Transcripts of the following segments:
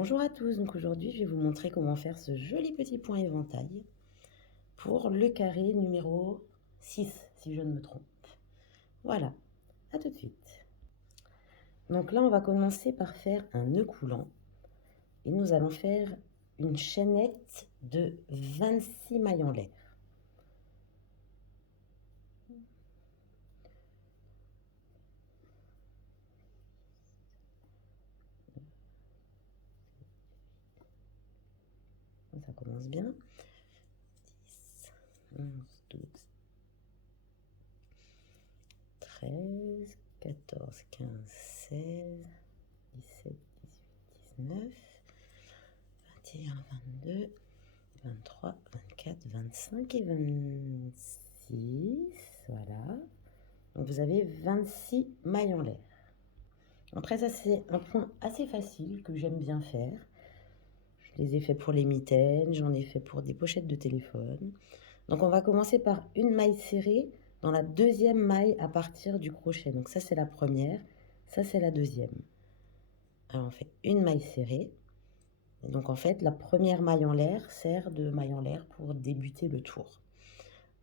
Bonjour à tous, donc aujourd'hui je vais vous montrer comment faire ce joli petit point éventail pour le carré numéro 6, si je ne me trompe. Voilà, à tout de suite. Donc là on va commencer par faire un nœud coulant et nous allons faire une chaînette de 26 mailles en l'air. Ça commence bien. 10, 11, 12, 13, 14, 15, 16, 17, 18, 19, 21, 22, 23, 24, 25 et 26. Voilà. Donc vous avez 26 mailles en l'air. Après ça, c'est un point assez facile que j'aime bien faire. Je les ai fait pour les mitaines, j'en ai fait pour des pochettes de téléphone. Donc on va commencer par une maille serrée dans la deuxième maille à partir du crochet. Donc ça c'est la première, ça c'est la deuxième. Alors on fait une maille serrée. Et donc en fait la première maille en l'air sert de maille en l'air pour débuter le tour.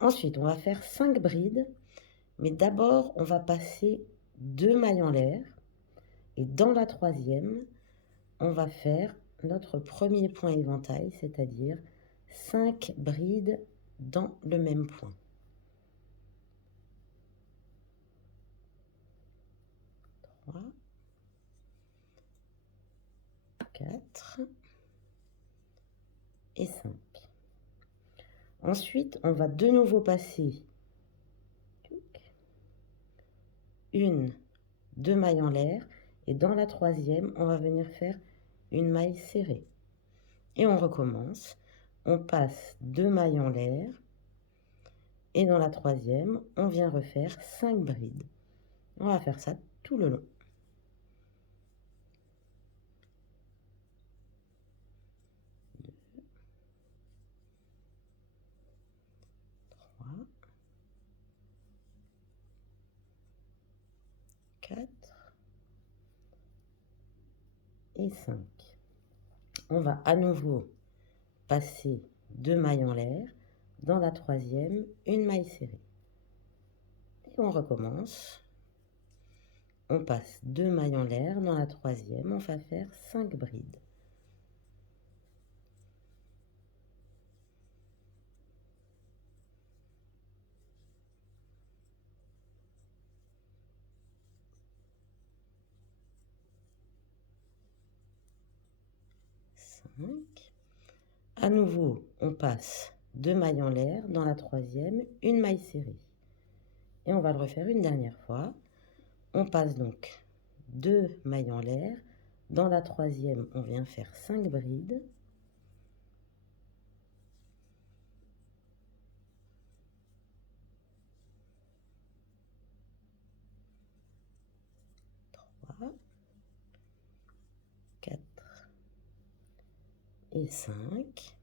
Ensuite on va faire 5 brides, mais d'abord on va passer 2 mailles en l'air. Et dans la troisième, on va faire notre premier point éventail, c'est-à-dire 5 brides dans le même point. 3, 4 et 5. Ensuite, on va de nouveau passer une, 2 mailles en l'air. Et dans la troisième, on va venir faire une maille serrée. Et on recommence. On passe 2 mailles en l'air. Et dans la troisième, on vient refaire 5 brides. On va faire ça tout le long. 3, 4 et 5. On va à nouveau passer 2 mailles en l'air. Dans la troisième, une maille serrée. Et on recommence. On passe 2 mailles en l'air. Dans la troisième, on va faire 5 brides. 5. À nouveau, on passe 2 mailles en l'air. Dans la troisième, une maille serrée. Et on va le refaire une dernière fois. On passe donc 2 mailles en l'air. Dans la troisième, on vient faire 5 brides. 3, 4 et 5.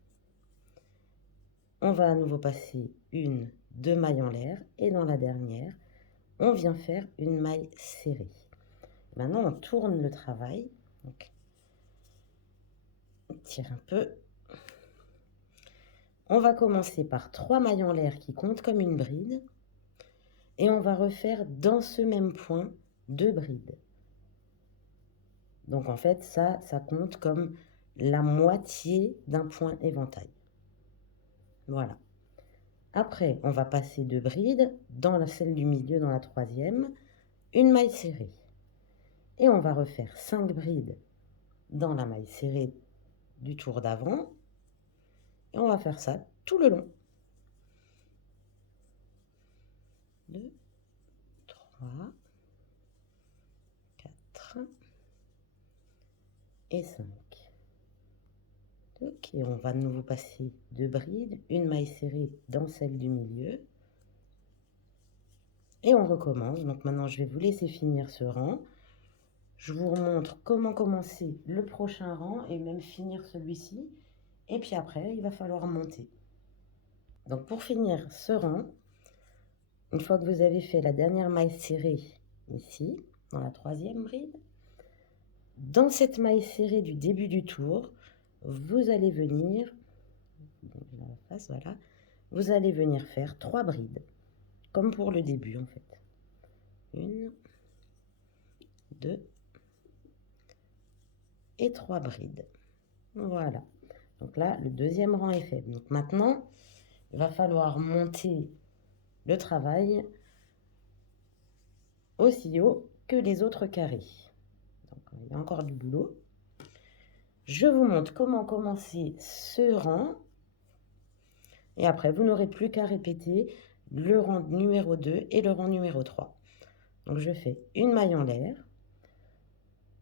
On va à nouveau passer une, 2 mailles en l'air. Et dans la dernière, on vient faire une maille serrée. Maintenant, on tourne le travail. Donc, on tire un peu. On va commencer par 3 mailles en l'air qui comptent comme une bride. Et on va refaire dans ce même point 2 brides. Donc en fait, ça compte comme la moitié d'un point éventail. Voilà. Après, on va passer 2 brides dans celle du milieu, dans la troisième, une maille serrée. Et on va refaire 5 brides dans la maille serrée du tour d'avant. Et on va faire ça tout le long. 2, 3, 4 et 5. Et on va de nouveau passer 2 brides, une maille serrée dans celle du milieu. Et on recommence. Donc maintenant, je vais vous laisser finir ce rang. Je vous montre comment commencer le prochain rang et même finir celui-ci. Et puis après, il va falloir monter. Donc pour finir ce rang, une fois que vous avez fait la dernière maille serrée ici, dans la troisième bride, Dans cette maille serrée du début du tour, vous allez venir, voilà, vous allez venir faire 3 brides, comme pour le début en fait. 1, 2 et 3 brides. Voilà. Donc là, le deuxième rang est fait. Donc maintenant, il va falloir monter le travail aussi haut que les autres carrés. Donc il y a encore du boulot. Je vous montre comment commencer ce rang. Et après, vous n'aurez plus qu'à répéter le rang numéro 2 et le rang numéro 3. Donc je fais une maille en l'air.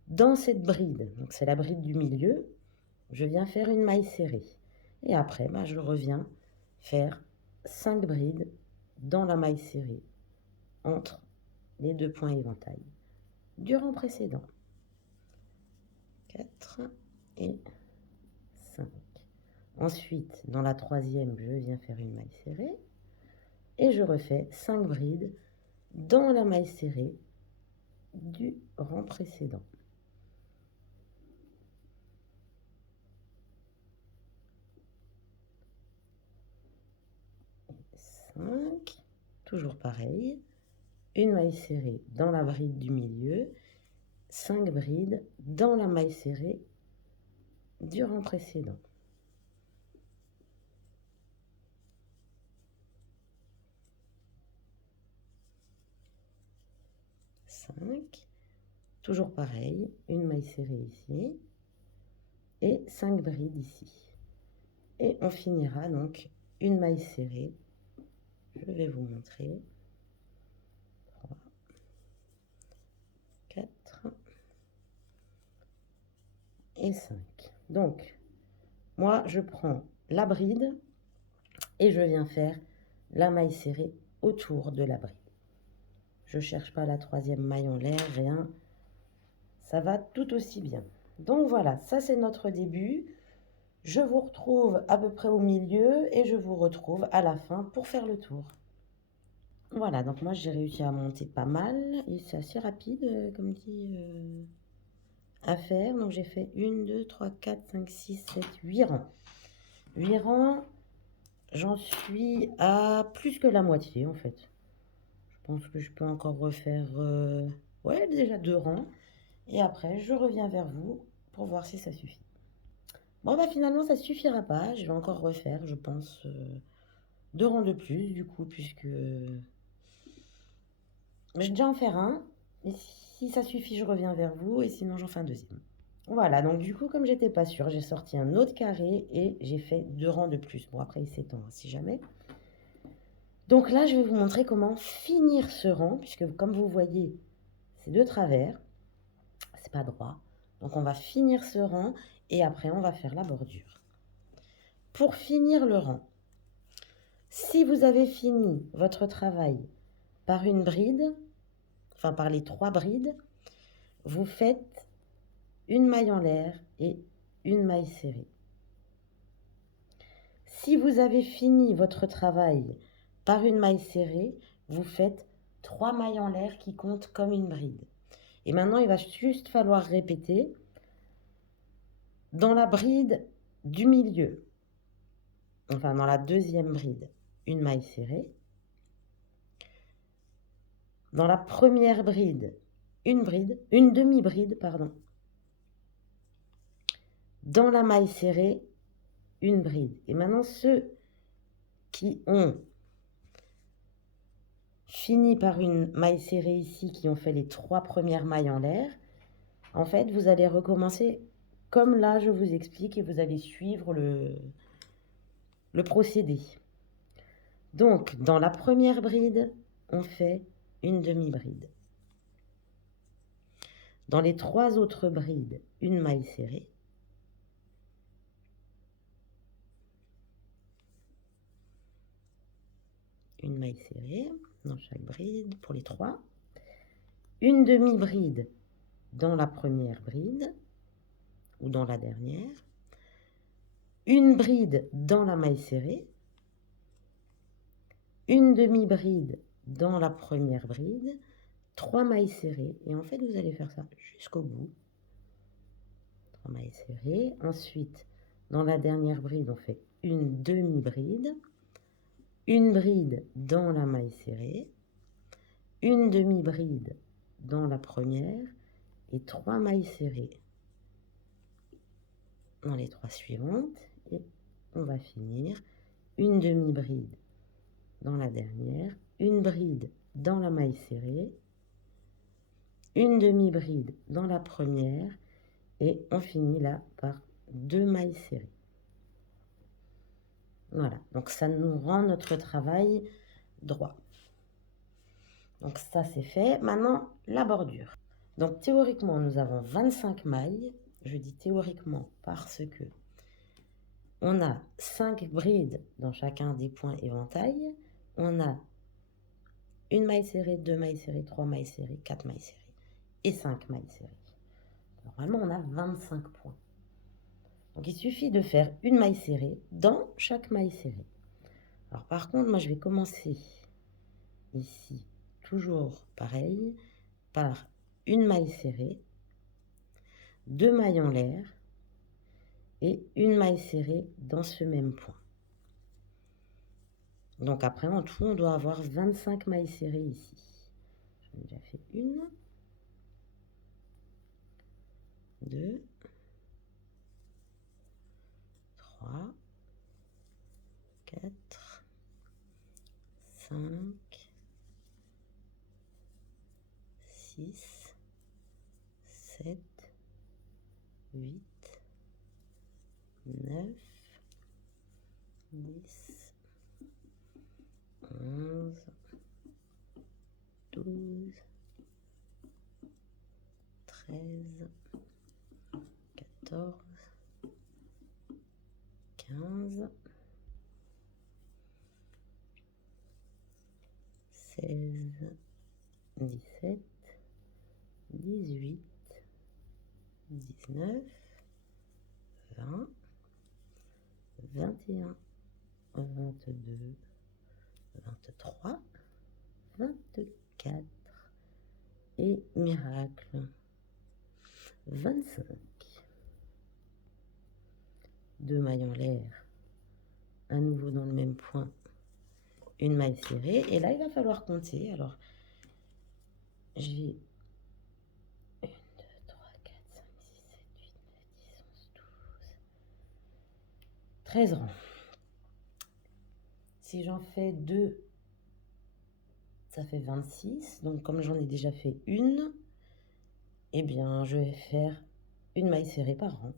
Dans cette bride, donc c'est la bride du milieu, je viens faire une maille serrée. Et après, je reviens faire 5 brides dans la maille serrée entre les 2 points éventail du rang précédent. 4 et 5. Ensuite, dans la troisième, je viens faire une maille serrée et je refais 5 brides dans la maille serrée du rang précédent. 5, toujours pareil, une maille serrée dans la bride du milieu, 5 brides dans la maille serrée du rang précédent. 5, toujours pareil, une maille serrée ici et 5 brides ici. Et on finira donc une maille serrée. Je vais vous montrer. 3, 4 et 5. Donc, moi, je prends la bride et je viens faire la maille serrée autour de la bride. Je ne cherche pas la troisième maille en l'air, rien. Ça va tout aussi bien. Donc voilà, ça c'est notre début. Je vous retrouve à peu près au milieu et je vous retrouve à la fin pour faire le tour. Voilà, donc moi j'ai réussi à monter pas mal et c'est assez rapide, comme dit, à faire. Donc j'ai fait 1, 2, 3, 4, 5, 6, 7, 8 rangs. 8 rangs, j'en suis à plus que la moitié en fait. Je pense que je peux encore refaire, ouais, déjà 2 rangs. Et après, je reviens vers vous pour voir si ça suffit. Bon, finalement, ça ne suffira pas. Je vais encore refaire, je pense, 2 rangs de plus, du coup, puisque je vais déjà en faire un. Et si ça suffit, je reviens vers vous. Et sinon, j'en fais un deuxième. Voilà, donc du coup, comme j'étais pas sûre, j'ai sorti un autre carré et j'ai fait 2 rangs de plus. Bon, après, il s'étend, hein, si jamais. Donc là, je vais vous montrer comment finir ce rang, puisque comme vous voyez, c'est de travers. C'est pas droit. Donc, on va finir ce rang et après, on va faire la bordure. Pour finir le rang, si vous avez fini votre travail par une bride, enfin par les 3 brides, vous faites une maille en l'air et une maille serrée. Si vous avez fini votre travail par une maille serrée, vous faites 3 mailles en l'air qui comptent comme une bride. Et maintenant, il va juste falloir répéter dans la bride du milieu, enfin dans la deuxième bride, une maille serrée. Dans la première bride, une demi-bride, pardon. Dans la maille serrée, une bride. Et maintenant, ceux qui ont fini par une maille serrée ici, qui ont fait les 3 premières mailles en l'air, en fait, vous allez recommencer comme là, je vous explique, et vous allez suivre le procédé. Donc, dans la première bride, on fait une demi-bride. Dans les 3 autres brides, une maille serrée. Une maille serrée dans chaque bride pour les 3. Une demi-bride dans la première bride ou dans la dernière. Une bride dans la maille serrée. Une demi-bride dans la première bride. 3 mailles serrées. Et en fait, vous allez faire ça jusqu'au bout. mailles serrées. Ensuite, dans la dernière bride, on fait une demi-bride, une bride dans la maille serrée, une demi-bride dans la première et 3 mailles serrées dans les 3 suivantes. Et on va finir une demi-bride dans la dernière, une bride dans la maille serrée, une demi-bride dans la première et on finit là par 2 mailles serrées. Voilà, donc ça nous rend notre travail droit. Donc ça c'est fait. Maintenant, la bordure. Donc théoriquement, nous avons 25 mailles. Je dis théoriquement parce que on a 5 brides dans chacun des points éventail. On a une maille serrée, 2 mailles serrées, 3 mailles serrées, 4 mailles serrées et 5 mailles serrées. Normalement, on a 25 points. Donc il suffit de faire une maille serrée dans chaque maille serrée. Alors par contre, moi je vais commencer ici, toujours pareil, par une maille serrée, 2 mailles en l'air et une maille serrée dans ce même point. Donc après, en tout, on doit avoir 25 mailles serrées ici. J'en ai déjà fait une, 2, 3, 4, 5, 6, 7, 8, 9, 10, 11, 12, 13, 14, 15, 16, 17, 18, 19, 20, 21, 22, 23, 24 et miracle 25. 2 mailles en l'air, à nouveau dans le même point, une maille serrée et là il va falloir compter. Alors j'ai 1, 2, 3, 4, 5, 6, 7, 8, 9, 10, 11, 12, 13 rangs. Si j'en fais 2, ça fait 26. Donc comme j'en ai déjà fait une, eh bien je vais faire une maille serrée par rang.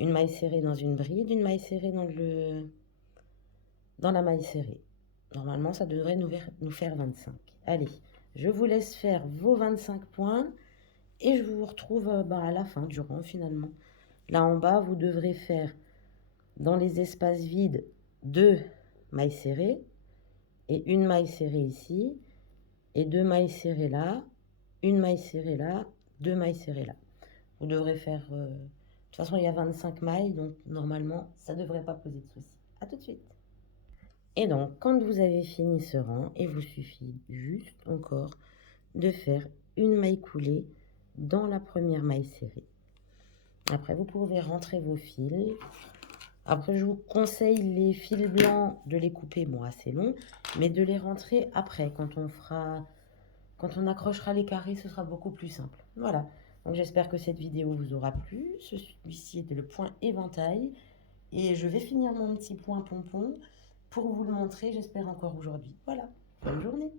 Une maille serrée dans une bride, une maille serrée dans la maille serrée. Normalement, ça devrait nous faire 25. Allez, je vous laisse faire vos 25 points et je vous retrouve à la fin du rang finalement. Là en bas, vous devrez faire dans les espaces vides 2 mailles serrées et une maille serrée ici et 2 mailles serrées là, une maille serrée là, 2 mailles serrées là. Vous devrez faire... de toute façon, il y a 25 mailles, donc normalement, ça ne devrait pas poser de soucis. À tout de suite. Et donc, quand vous avez fini ce rang, il vous suffit juste encore de faire une maille coulée dans la première maille serrée. Après, vous pouvez rentrer vos fils. Après, je vous conseille les fils blancs de les couper, bon, assez long, mais de les rentrer après, quand on accrochera les carrés, ce sera beaucoup plus simple. Voilà. Donc, j'espère que cette vidéo vous aura plu. Celui-ci était le point éventail. Et je vais finir mon petit point pompon pour vous le montrer, j'espère encore aujourd'hui. Voilà. Bonne journée.